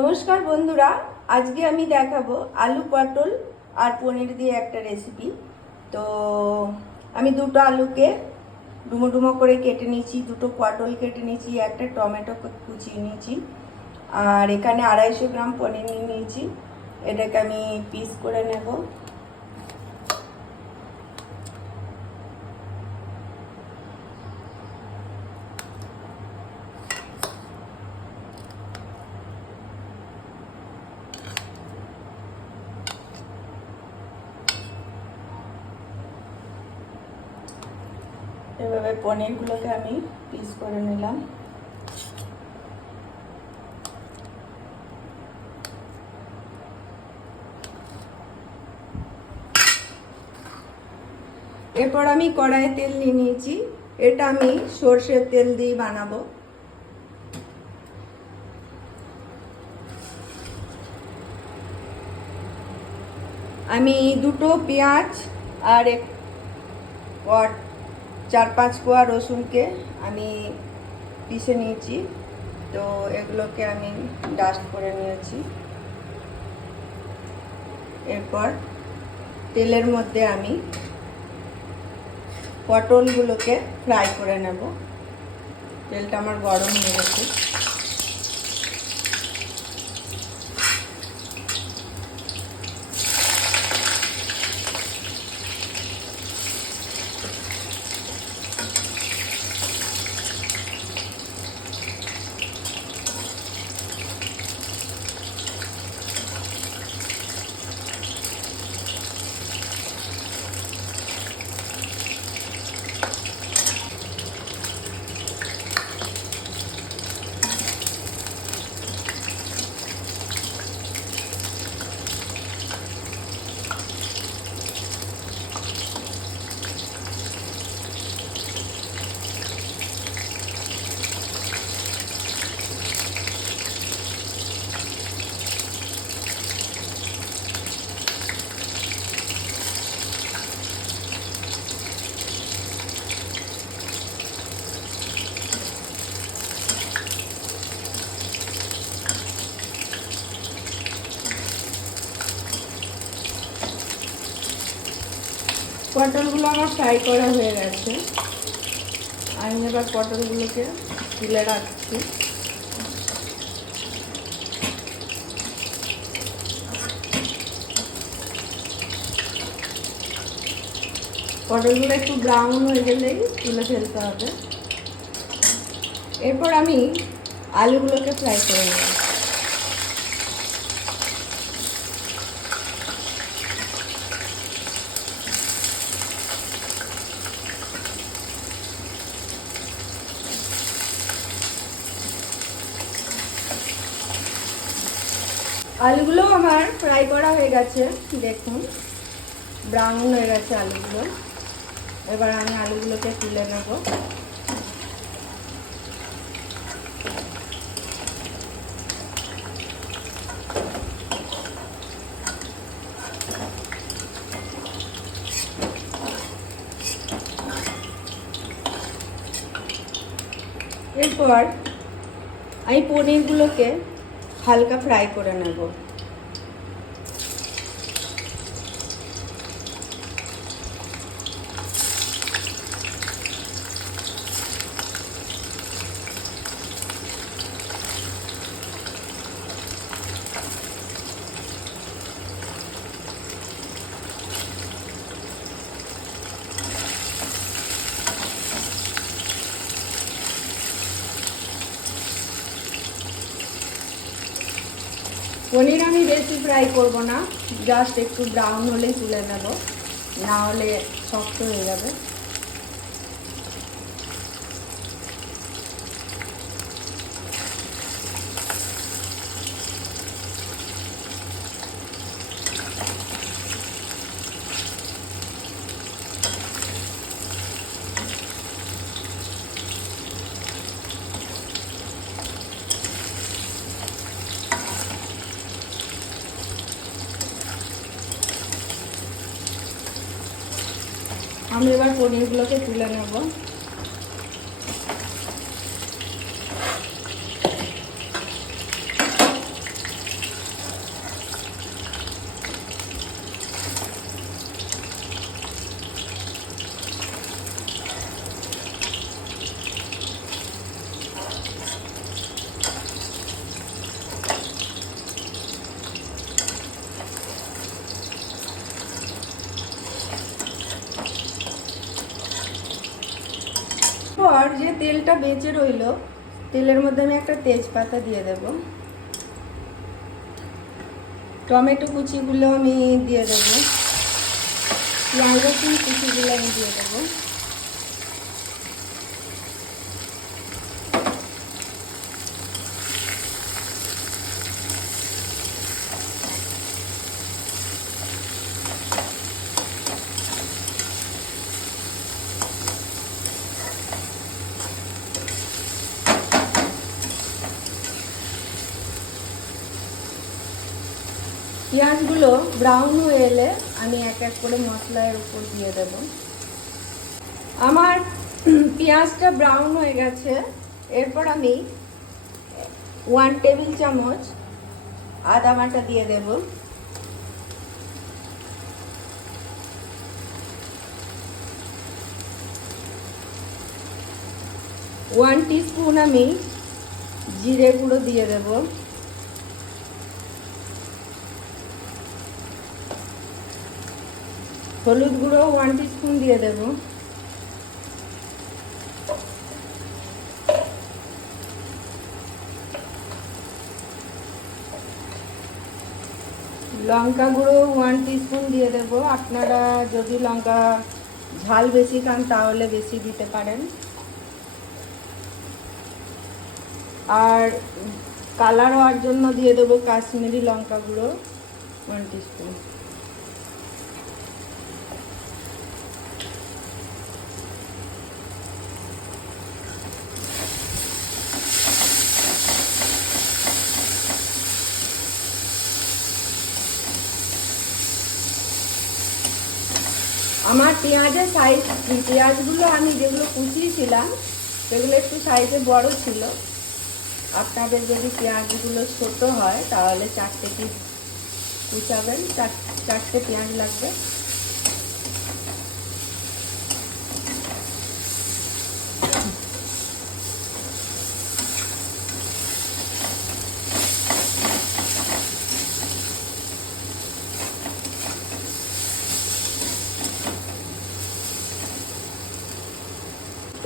नमस्कार बंधुरा आज के आमी देखाबो आलू पटल और पनीर दिए एक रेसिपि। तो आमी दुटो आलू के डुमो डुमो करे केटे निয়েছি, दुटो पटल केटे निয়েছি, एक टमेटो कुचिए निয়েছি और एखाने 250 ग्राम पनीर निয়েছি। एटाके आमी पिस करे नेब। এভাবে পনিরগুলোকে আমি পিস করে নিলাম। এরপর আমি কড়াইয়ে তেল নিয়ে নিয়েছি। এটা আমি সরষের তেল দিয়ে বানাবো। আমি দুটো পেঁয়াজ আর এক 4-5 কোয়া রসুন के আমি পিষে নিয়েছি। তো এগুলোকে আমি ডাস্ট করে নিয়েছি। এরপর তেলের মধ্যে আমি পটলগুলোকে ফ্রাই করে নেব। তেলটা আমার গরম হয়ে গেছে। পটলগুলো আমার ফ্রাই করা হয়ে গেছে। আমি এবার পটলগুলোকে তুলে রাখছি। পটলগুলো একটু ব্রাউন হয়ে গেলেই তুলে ফেলতে হবে। এরপর আমি আলুগুলোকে ফ্রাই করে নেব। আলুগুলো আমার ফ্রাই করা হয়ে গেছে, দেখুন ব্রাউন হয়ে গেছে আলুগুলো। এবার আমি আলুগুলোকে তুলে নেব। এরপর আমি পনিরগুলোকে হালকা ফ্রাই করে নেব। পনির আমি বেশি ফ্রাই করব না, জাস্ট একটু ব্রাউন হলেই তুলে নেব, না হলে শক্ত হয়ে যাবে। আমি এবার পনিরগুলোকে তুলে নেব। যে তেলটা বেঁচে রইল, তেলের মধ্যে আমি একটা তেজপাতা দিয়ে দেব। টমেটো কুচিগুলো আমি দিয়ে দেব, পেঁয়াজ রসুন কুচিগুলো আমি দিয়ে দেবো। পেঁয়াজগুলো ব্রাউন হয়ে এলে আমি এক এক করে মশলার উপর দিয়ে দেব। আমার পেঁয়াজটা ব্রাউন হয়ে গেছে। এরপর আমি 1 টেবিল চামচ আদা বাটা দিয়ে দেব। ওয়ান টিস্পুন আমি জিরে গুঁড়ো দিয়ে দেব। হলুদ গুঁড়ো 1 টিস্পুন দিয়ে দেব। লঙ্কা গুঁড়ো 1 টিস্পুন দিয়ে দেব। আপনারা যদি লঙ্কা ঝাল বেশি খান তাহলে বেশি দিতে পারেন। আর কালার হওয়ার জন্য দিয়ে দেবো কাশ্মীরি লঙ্কা গুঁড়ো 1 টিস্পুন। আমার পেঁয়াজের সাইজ, পেঁয়াজগুলো আমি যেগুলো কুচিয়েছিলাম সেগুলো একটু সাইজে বড় ছিল। আপনাদের যদি পেঁয়াজগুলো ছোট হয় তাহলে 4টে পিস কুচাবেন, 4টে পেঁয়াজ লাগবে।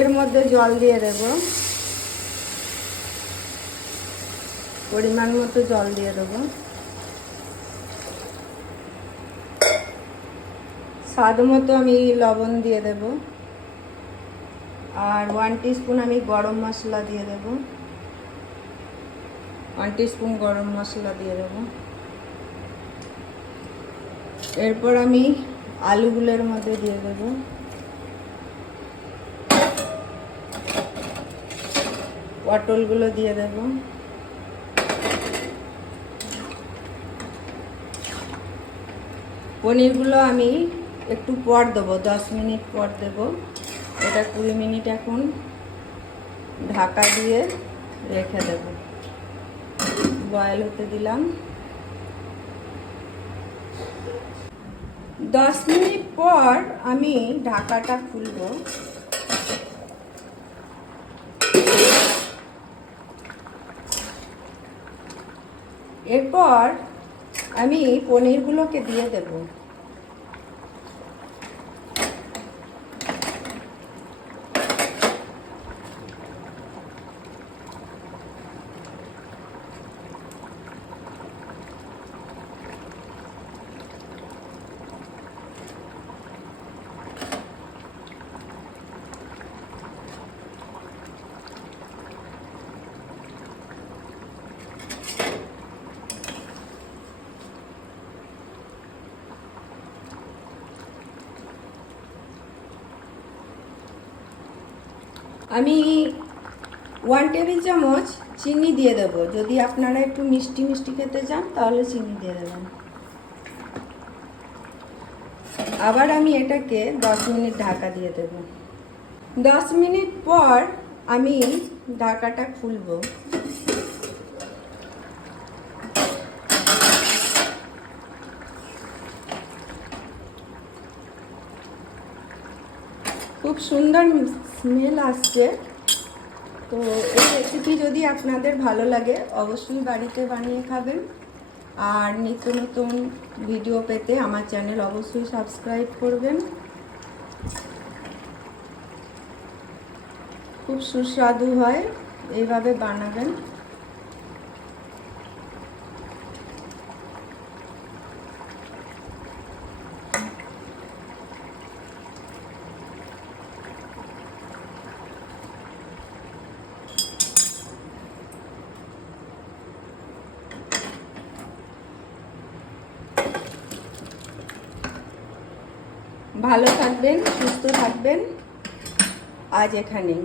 এর মধ্যে জল দিয়ে দেব, পরিমাণ মতো জল দিয়ে দেব। স্বাদ মতো আমি লবণ দিয়ে দেব। আর 1 টিস্পুন আমি গরম মশলা দিয়ে দেব। 1 টিস্পুন গরম মশলা দিয়ে দেব। এরপর আমি আলুগুলোর মধ্যে দিয়ে দেব। পটলগুলো দিয়ে দেব। পনিরগুলো আমি একটু পর দেবো, 10 মিনিট পর দেব। এটা 20 মিনিট এখন ঢাকা দিয়ে রেখে দেব। বয়েল হতে দিলাম। 10 মিনিট পর আমি ঢাকাটা খুলবো। এরপর আমি পনিরগুলোকে দিয়ে দেব। আমি 1 টেবিল চামচ চিনি দিয়ে দেব। যদি আপনারা একটু মিষ্টি মিষ্টি খেতে চান তাহলে চিনি দিয়ে দেবেন। আবার আমি এটাকে 10 মিনিট ঢাকা দিয়ে দেব। 10 মিনিট পর আমি ঢাকাটা খুলব। খুব সুন্দর স্মেল আসছে। তো এই রেসিপি যদি আপনাদের ভালো লাগে অবশ্যই বাড়িতে বানিয়ে খাবেন। আর নিত্য নতুন ভিডিও পেতে আমার চ্যানেল অবশ্যই সাবস্ক্রাইব করবেন। খুব সুস্বাদু হয়, এইভাবে বানাবেন। ভালো থাকবেন, সুস্থ থাকবেন। আজ এখানেই।